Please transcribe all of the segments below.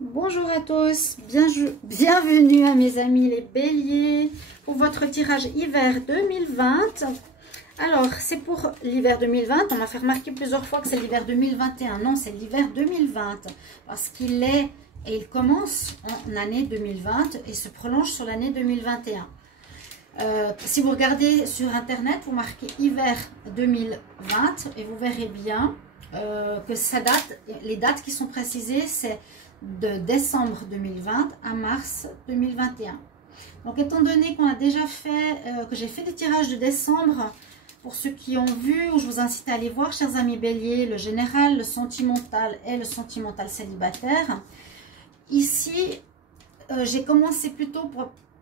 Bonjour à tous, bienvenue à mes amis les béliers pour votre tirage hiver 2020. Alors, c'est pour l'hiver 2020. On m'a fait remarquer plusieurs fois que c'est l'hiver 2021. Non, c'est l'hiver 2020 parce qu'il est et il commence en année 2020 et se prolonge sur l'année 2021. Si vous regardez sur internet, vous marquez hiver 2020 et vous verrez bien que ça date, les dates qui sont précisées, c'est de décembre 2020 à mars 2021. Donc étant donné qu'on a déjà fait, que j'ai fait des tirages de décembre, pour ceux qui ont vu, je vous incite à aller voir, chers amis béliers, le général, le sentimental et le sentimental célibataire. Ici, j'ai commencé plutôt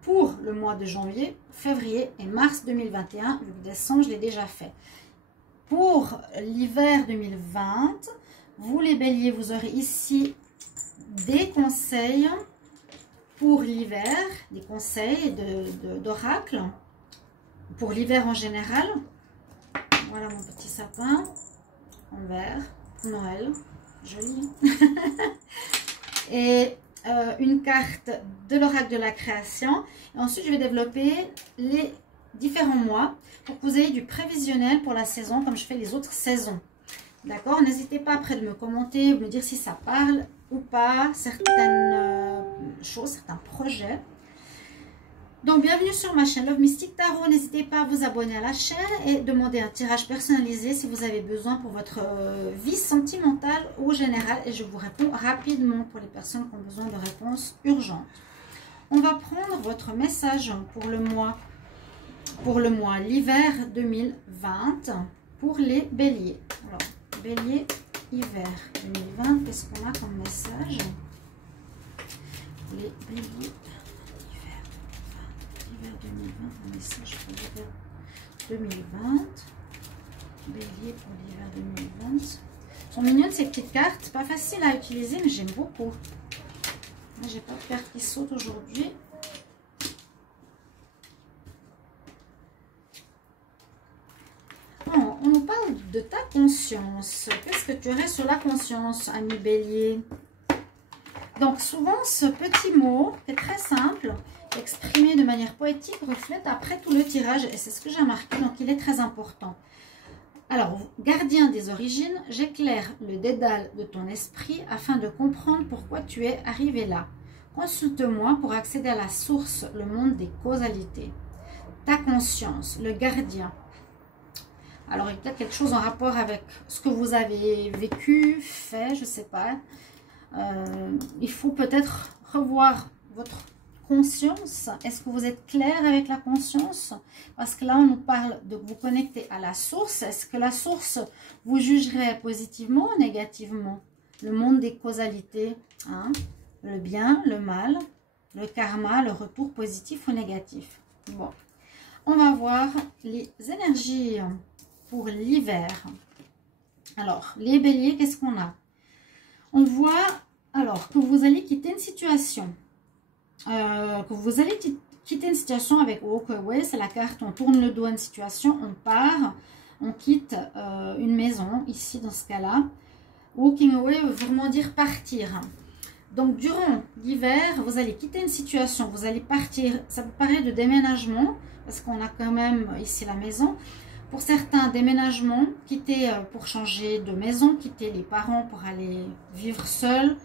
pour le mois de janvier, février et mars 2021, vu que décembre, je l'ai déjà fait. Pour l'hiver 2020, vous les béliers, vous aurez ici des conseils pour l'hiver, des conseils d'oracle pour l'hiver en général. Voilà mon petit sapin en vert pour Noël, joli. Et une carte de l'oracle de la création. Et ensuite, je vais développer les différents mois pour que vous ayez du prévisionnel pour la saison comme je fais les autres saisons. D'accord? N'hésitez pas après de me commenter ou me dire si ça parle ou pas, certaines choses, certains projets. Donc, bienvenue sur ma chaîne Love Mystic Tarot. N'hésitez pas à vous abonner à la chaîne et demander un tirage personnalisé si vous avez besoin pour votre vie sentimentale ou générale. Et je vous réponds rapidement pour les personnes qui ont besoin de réponses urgentes. On va prendre votre message pour le mois l'hiver 2020 pour les béliers. Alors, bélier, hiver 2020, qu'est-ce qu'on a comme message? Les béliers, hiver 2020, un message pour l'hiver 2020. Bélier pour l'hiver 2020. Elles sont mignonnes ces petites cartes, pas facile à utiliser, mais j'aime beaucoup. Moi, j'ai pas de carte qui saute aujourd'hui. On nous parle de ta conscience. Qu'est-ce que tu aurais sur la conscience, ami bélier? Donc, souvent, ce petit mot est très simple, exprimé de manière poétique, reflète après tout le tirage. Et c'est ce que j'ai remarqué, donc il est très important. Alors, gardien des origines, j'éclaire le dédale de ton esprit afin de comprendre pourquoi tu es arrivé là. Consulte-moi pour accéder à la source, le monde des causalités. Ta conscience, le gardien. Alors, il y a peut-être quelque chose en rapport avec ce que vous avez vécu, fait, je ne sais pas. Il faut peut-être revoir votre conscience. Est-ce que vous êtes clair avec la conscience? Parce que là, on nous parle de vous connecter à la source. Est-ce que la source vous jugerait positivement ou négativement? Le monde des causalités, hein? Le bien, le mal, le karma, le retour positif ou négatif. Bon, on va voir les énergies pour l'hiver. Alors, les béliers, qu'est-ce qu'on a? On voit alors que vous allez quitter une situation. Avec Walk Away, c'est la carte, on tourne le dos à une situation, on part, on quitte une maison, ici dans ce cas-là. Walking Away veut vraiment dire partir. Donc, durant l'hiver, vous allez quitter une situation, vous allez partir. Ça vous paraît de déménagement, parce qu'on a quand même ici la maison. Pour certains, déménagements, quitter pour changer de maison, quitter les parents pour aller vivre seul.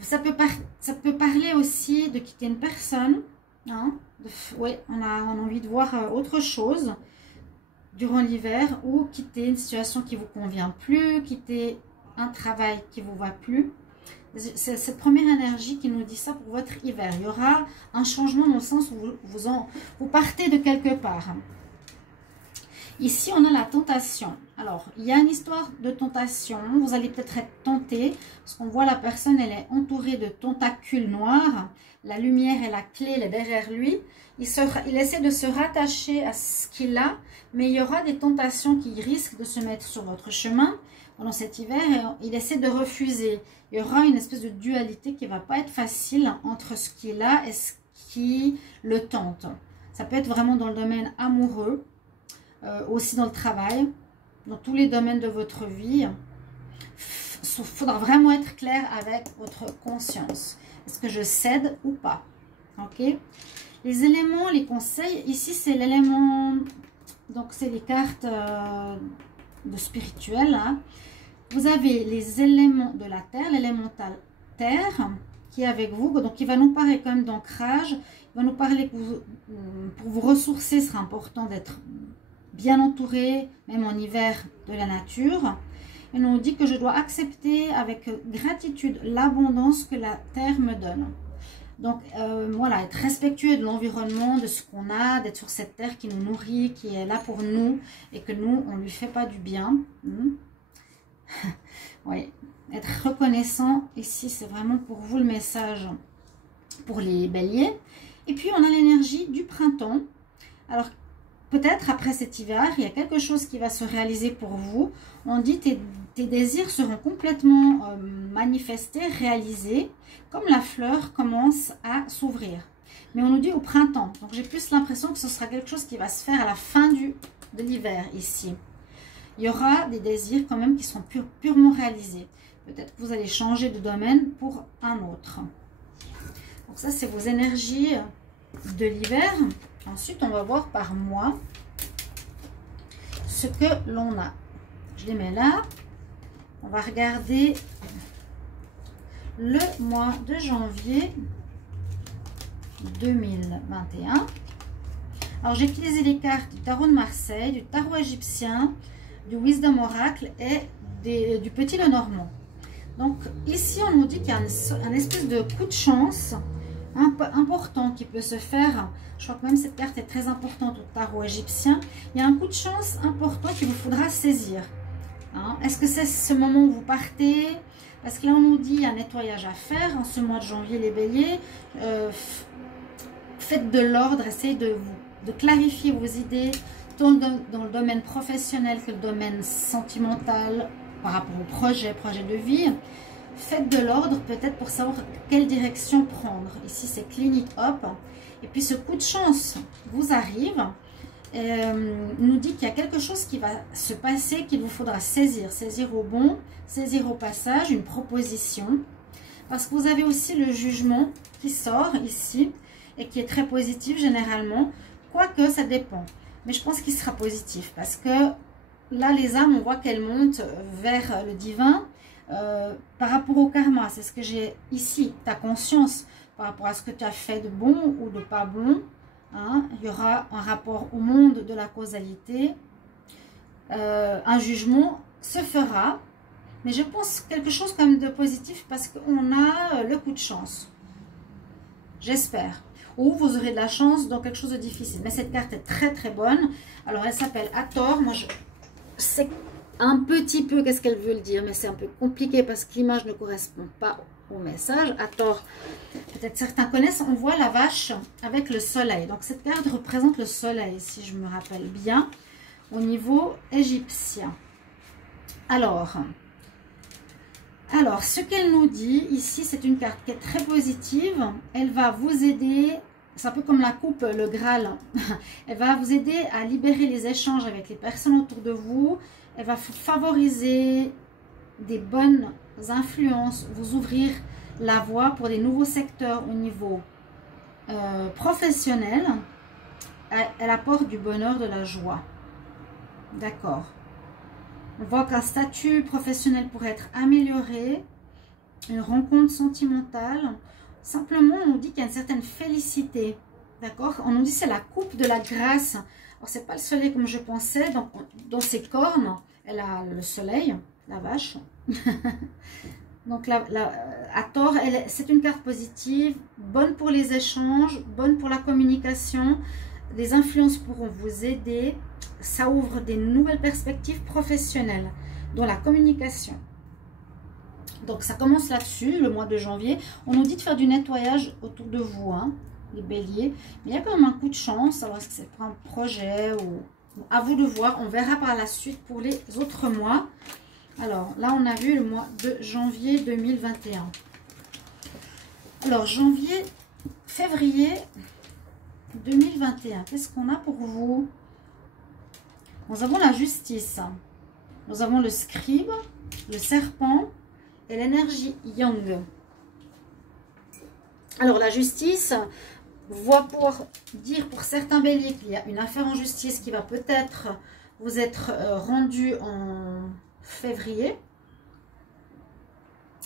Ça peut parler aussi de quitter une personne. Hein, oui, on a envie de voir autre chose durant l'hiver ou quitter une situation qui ne vous convient plus, quitter un travail qui ne vous va plus. C'est cette première énergie qui nous dit ça pour votre hiver. Il y aura un changement dans le sens où vous partez de quelque part. Ici, on a la tentation. Alors, il y a une histoire de tentation. Vous allez peut-être être tenté, parce qu'on voit la personne, elle est entourée de tentacules noirs. La lumière et la clé, elle est derrière lui. Il essaie de se rattacher à ce qu'il a, mais il y aura des tentations qui risquent de se mettre sur votre chemin pendant cet hiver. Et il essaie de refuser. Il y aura une espèce de dualité qui ne va pas être facile entre ce qu'il a et ce qui le tente. Ça peut être vraiment dans le domaine amoureux. Aussi dans le travail, dans tous les domaines de votre vie. faudra vraiment être clair avec votre conscience. Est-ce que je cède ou pas? Ok. Les éléments, les conseils, ici c'est l'élément, donc c'est les cartes de spirituel. Hein. Vous avez les éléments de la terre, l'élémental terre qui est avec vous, donc il va nous parler quand même d'ancrage, il va nous parler que pour vous ressourcer, ce sera important d'être bien entouré, même en hiver, de la nature. Et nous dit que je dois accepter avec gratitude l'abondance que la terre me donne. Donc voilà, être respectueux de l'environnement, de ce qu'on a, d'être sur cette terre qui nous nourrit, qui est là pour nous et que nous, on ne lui fait pas du bien. Oui, être reconnaissant, ici c'est vraiment pour vous le message pour les béliers. Et puis on a l'énergie du printemps. Alors peut-être après cet hiver, il y a quelque chose qui va se réaliser pour vous. On dit tes désirs seront complètement manifestés, réalisés, comme la fleur commence à s'ouvrir. Mais on nous dit au printemps. Donc j'ai plus l'impression que ce sera quelque chose qui va se faire à la fin de l'hiver ici. Il y aura des désirs quand même qui seront purement réalisés. Peut-être que vous allez changer de domaine pour un autre. Donc ça, c'est vos énergies de l'hiver. Ensuite, on va voir par mois ce que l'on a. Je les mets là. On va regarder le mois de janvier 2021. Alors, j'ai utilisé les cartes du tarot de Marseille, du tarot égyptien, du Wisdom Oracle et du Petit Lenormand. Donc, ici, on nous dit qu'il y a un espèce de coup de chance important qui peut se faire. Je crois que même cette carte est très importante au tarot égyptien. Il y a un coup de chance important qu'il vous faudra saisir. Hein? Est-ce que c'est ce moment où vous partez? Parce que là, on nous dit qu'il y a un nettoyage à faire en ce mois de janvier, les béliers. Faites de l'ordre, essayez de clarifier vos idées tant dans le domaine professionnel que le domaine sentimental par rapport au projet de vie. Faites de l'ordre peut-être pour savoir quelle direction prendre. Ici, c'est Clean It Up. Et puis, ce coup de chance vous arrive. Nous dit qu'il y a quelque chose qui va se passer qu'il vous faudra saisir. Saisir au bon, saisir au passage, une proposition. Parce que vous avez aussi le jugement qui sort ici et qui est très positif généralement. Quoique, ça dépend. Mais je pense qu'il sera positif parce que là, les âmes, on voit qu'elles montent vers le divin. Par rapport au karma, c'est ce que j'ai ici, ta conscience par rapport à ce que tu as fait de bon ou de pas bon. Hein, il y aura un rapport au monde de la causalité. Un jugement se fera. Mais je pense quelque chose quand même de positif parce qu'on a le coup de chance. J'espère. Ou vous aurez de la chance dans quelque chose de difficile. Mais cette carte est très très bonne. Alors elle s'appelle Hathor. Moi je sais un petit peu qu'est-ce qu'elle veut le dire. Mais c'est un peu compliqué parce que l'image ne correspond pas au message. Hathor, peut-être certains connaissent. On voit la vache avec le soleil. Donc cette carte représente le soleil si je me rappelle bien. Au niveau égyptien. Alors ce qu'elle nous dit ici, c'est une carte qui est très positive. Elle va vous aider, c'est un peu comme la coupe, le Graal. Elle va vous aider à libérer les échanges avec les personnes autour de vous. Elle va favoriser des bonnes influences, vous ouvrir la voie pour des nouveaux secteurs au niveau professionnel. Elle apporte du bonheur, de la joie. D'accord. On voit qu'un statut professionnel pourrait être amélioré, une rencontre sentimentale. Simplement, on nous dit qu'il y a une certaine félicité. D'accord? On nous dit que c'est la coupe de la grâce. Alors, ce n'est pas le soleil comme je pensais. Donc, dans ses cornes, elle a le soleil, la vache. Donc, Hathor, c'est une carte positive, bonne pour les échanges, bonne pour la communication. Les influences pourront vous aider. Ça ouvre des nouvelles perspectives professionnelles dans la communication. Donc ça commence là-dessus, le mois de janvier. On nous dit de faire du nettoyage autour de vous, hein, les béliers. Mais il y a quand même un coup de chance. Alors est-ce que c'est pour un projet ou... À vous de voir. On verra par la suite pour les autres mois. Alors là, on a vu le mois de janvier 2021. Alors janvier, février 2021. Qu'est-ce qu'on a pour vous? Nous avons la justice, nous avons le scribe, le serpent, et l'énergie yang. Alors la justice voit pour dire pour certains béliers qu'il y a une affaire en justice qui va peut-être vous être rendue en février.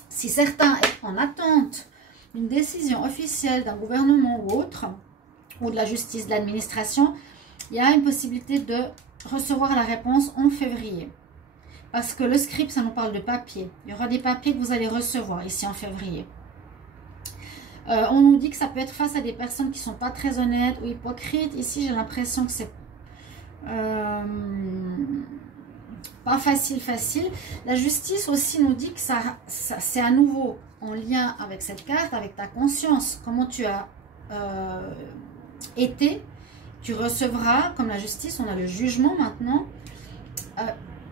Si certains sont en attente d'une décision officielle d'un gouvernement ou autre, ou de la justice, de l'administration, il y a une possibilité de recevoir la réponse en février. Parce que le script, ça nous parle de papier. Il y aura des papiers que vous allez recevoir ici en février. On nous dit que ça peut être face à des personnes qui ne sont pas très honnêtes ou hypocrites. Ici, j'ai l'impression que c'est pas facile. La justice aussi nous dit que ça c'est à nouveau en lien avec cette carte, avec ta conscience. Comment tu as été, tu recevras, comme la justice, on a le jugement maintenant,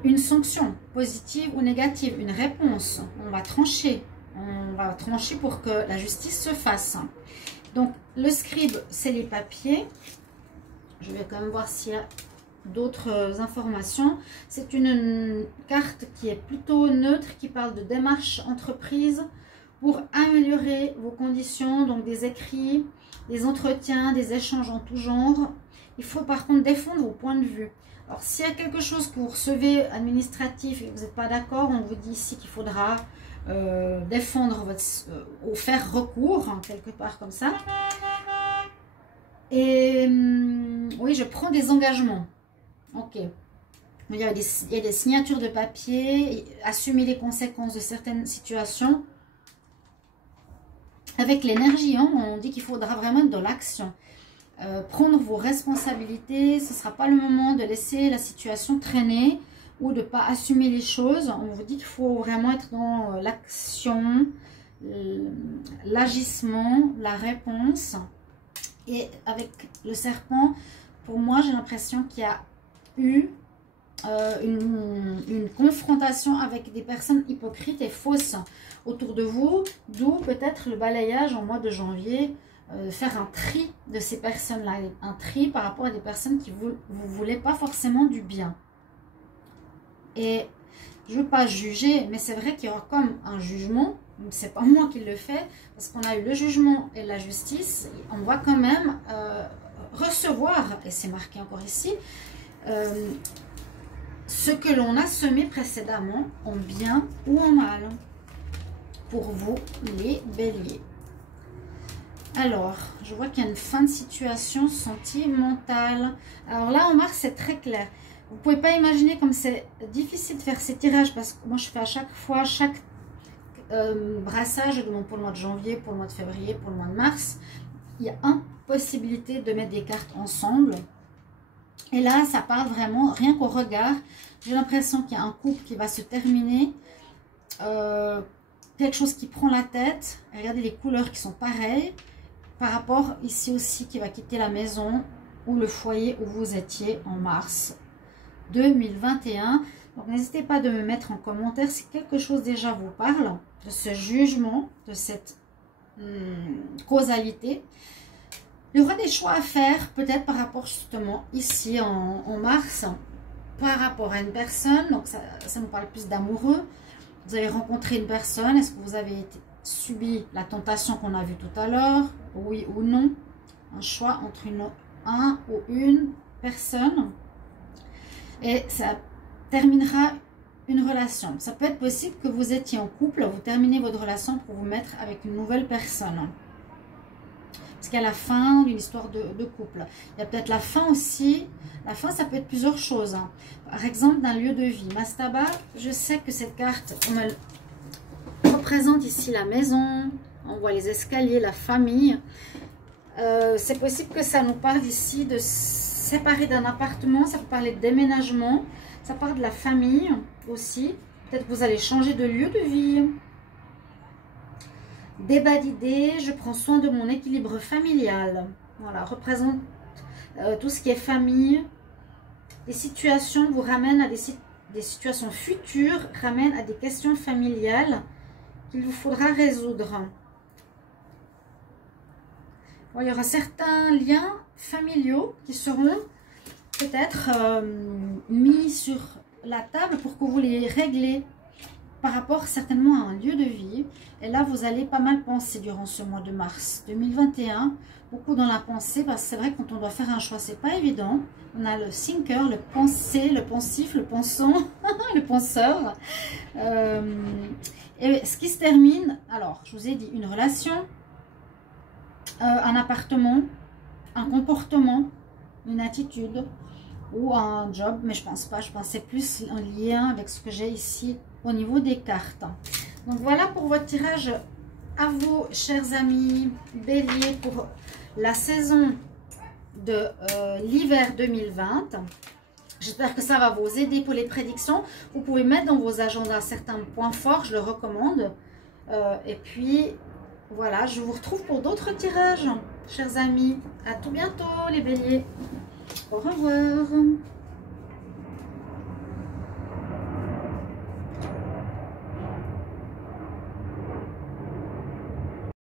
une sanction positive ou négative, une réponse. On va trancher. On va trancher pour que la justice se fasse. Donc, le scribe, c'est les papiers. Je vais quand même voir s'il y a d'autres informations. C'est une carte qui est plutôt neutre, qui parle de démarche entreprise pour améliorer vos conditions, donc des écrits, des entretiens, des échanges en tout genre. Il faut par contre défendre vos points de vue. Alors, s'il y a quelque chose que vous recevez administratif et que vous n'êtes pas d'accord, on vous dit ici qu'il faudra défendre votre, ou faire recours, hein, quelque part comme ça. Et oui, je prends des engagements. Ok. Il y a des signatures de papier, assumer les conséquences de certaines situations. Avec l'énergie, hein, on dit qu'il faudra vraiment être dans l'action. Prendre vos responsabilités, ce ne sera pas le moment de laisser la situation traîner ou de ne pas assumer les choses. On vous dit qu'il faut vraiment être dans l'action, l'agissement, la réponse. Et avec le serpent, pour moi, j'ai l'impression qu'il y a eu une confrontation avec des personnes hypocrites et fausses autour de vous, d'où peut-être le balayage en mois de janvier, faire un tri de ces personnes-là, un tri par rapport à des personnes qui vous voulez pas forcément du bien. Et je ne veux pas juger, mais c'est vrai qu'il y aura comme un jugement. C'est pas moi qui le fais, parce qu'on a eu le jugement et la justice. On va quand même recevoir, et c'est marqué encore ici, ce que l'on a semé précédemment, en bien ou en mal, pour vous les béliers. Alors, je vois qu'il y a une fin de situation sentimentale. Alors là, en mars, c'est très clair. Vous ne pouvez pas imaginer comme c'est difficile de faire ces tirages, parce que moi, je fais à chaque fois, chaque brassage, je demande pour le mois de janvier, pour le mois de février, pour le mois de mars. Il y a impossibilité de mettre des cartes ensemble. Et là, ça parle vraiment, rien qu'au regard, j'ai l'impression qu'il y a un couple qui va se terminer. Quelque chose qui prend la tête. Regardez les couleurs qui sont pareilles. Par rapport ici aussi, qui va quitter la maison ou le foyer où vous étiez en mars 2021. Donc, n'hésitez pas de me mettre en commentaire si quelque chose déjà vous parle de ce jugement, de cette causalité. Il y aura des choix à faire, peut-être par rapport justement ici en mars, par rapport à une personne. Donc, ça nous parle plus d'amoureux. Vous avez rencontré une personne. Est-ce que vous avez subi la tentation qu'on a vue tout à l'heure? Oui ou non? Un choix entre un ou une personne. Et ça terminera une relation. Ça peut être possible que vous étiez en couple, vous terminez votre relation pour vous mettre avec une nouvelle personne. Parce qu'à la fin d'une histoire de couple, il y a peut-être la fin aussi. La fin, ça peut être plusieurs choses. Hein. Par exemple, d'un lieu de vie. Mastaba, je sais que cette carte, on me représente ici la maison. On voit les escaliers, la famille. C'est possible que ça nous parle ici de séparer d'un appartement. Ça peut parler de déménagement. Ça parle de la famille aussi. Peut-être que vous allez changer de lieu de vie. Débat d'idées, je prends soin de mon équilibre familial. Voilà, représente tout ce qui est famille. Les situations vous ramènent à des situations futures, ramènent à des questions familiales qu'il vous faudra résoudre. Bon, il y aura certains liens familiaux qui seront peut-être mis sur la table pour que vous les réglez. par rapport certainement à un lieu de vie. Et là, vous allez pas mal penser durant ce mois de mars 2021. Beaucoup dans la pensée, parce que c'est vrai que quand on doit faire un choix, c'est pas évident. On a le thinker, le pensé, le pensif, le pensant, le penseur. Et ce qui se termine, alors, je vous ai dit, une relation, un appartement, un comportement, une attitude ou un job, mais je pense pas, je pense que c'est plus en lien avec ce que j'ai ici au niveau des cartes. Donc voilà pour votre tirage à vous, chers amis béliers, pour la saison de l'hiver 2020. J'espère que ça va vous aider pour les prédictions. Vous pouvez mettre dans vos agendas certains points forts, je le recommande. Et puis, voilà, je vous retrouve pour d'autres tirages, chers amis. À tout bientôt, les béliers. Au revoir.